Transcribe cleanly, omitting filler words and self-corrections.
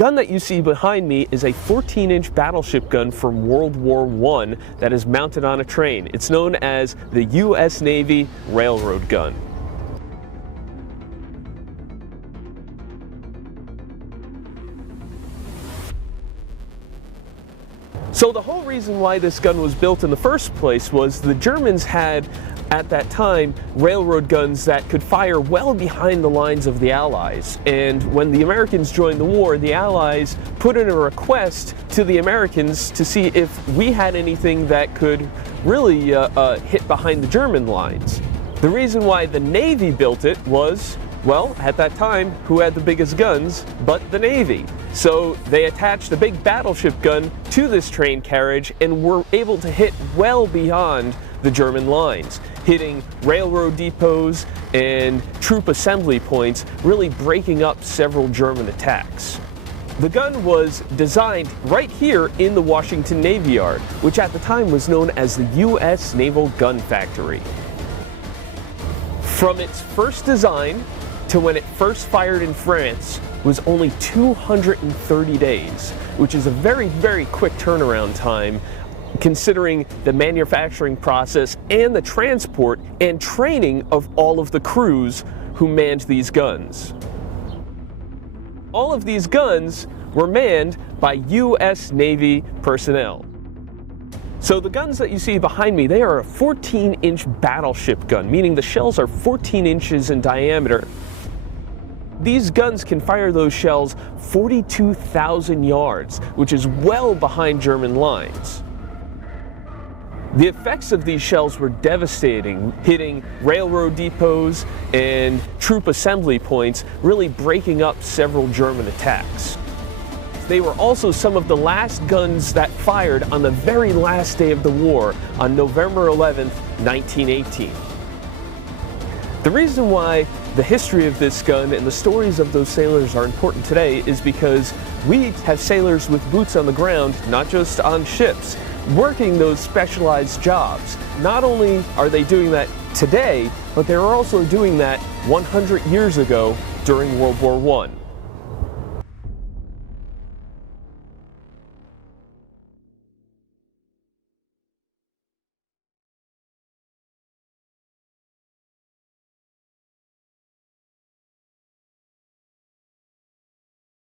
gun that you see behind me is a 14-inch battleship gun from World War I that is mounted on a train. It's known as the U.S. Navy railroad gun. So the whole reason why this gun was built in the first place was the Germans had, at that time, railroad guns that could fire well behind the lines of the Allies. And when the Americans joined the war, the Allies put in a request to the Americans to see if we had anything that could really hit behind the German lines. The reason why the Navy built it was, well, at that time, who had the biggest guns but the Navy? So they attached a big battleship gun to this train carriage and were able to hit well beyond the German lines, hitting railroad depots and troop assembly points, really breaking up several German attacks. The gun was designed right here in the Washington Navy Yard, which at the time was known as the U.S. Naval Gun Factory. From its first design to when it first fired in France was only 230 days, which is a very, very quick turnaround time considering the manufacturing process and the transport and training of all of the crews who manned these guns. All of these guns were manned by U.S. Navy personnel. So the guns that you see behind me, they are a 14-inch battleship gun, meaning the shells are 14 inches in diameter. These guns can fire those shells 42,000 yards, which is well behind German lines. The effects of these shells were devastating, hitting railroad depots and troop assembly points, really breaking up several German attacks. They were also some of the last guns that fired on the very last day of the war, on November 11th, 1918. The reason why the history of this gun and the stories of those sailors are important today is because we have sailors with boots on the ground, not just on ships, working those specialized jobs. Not only are they doing that today, but they're also doing that 100 years ago during World War I.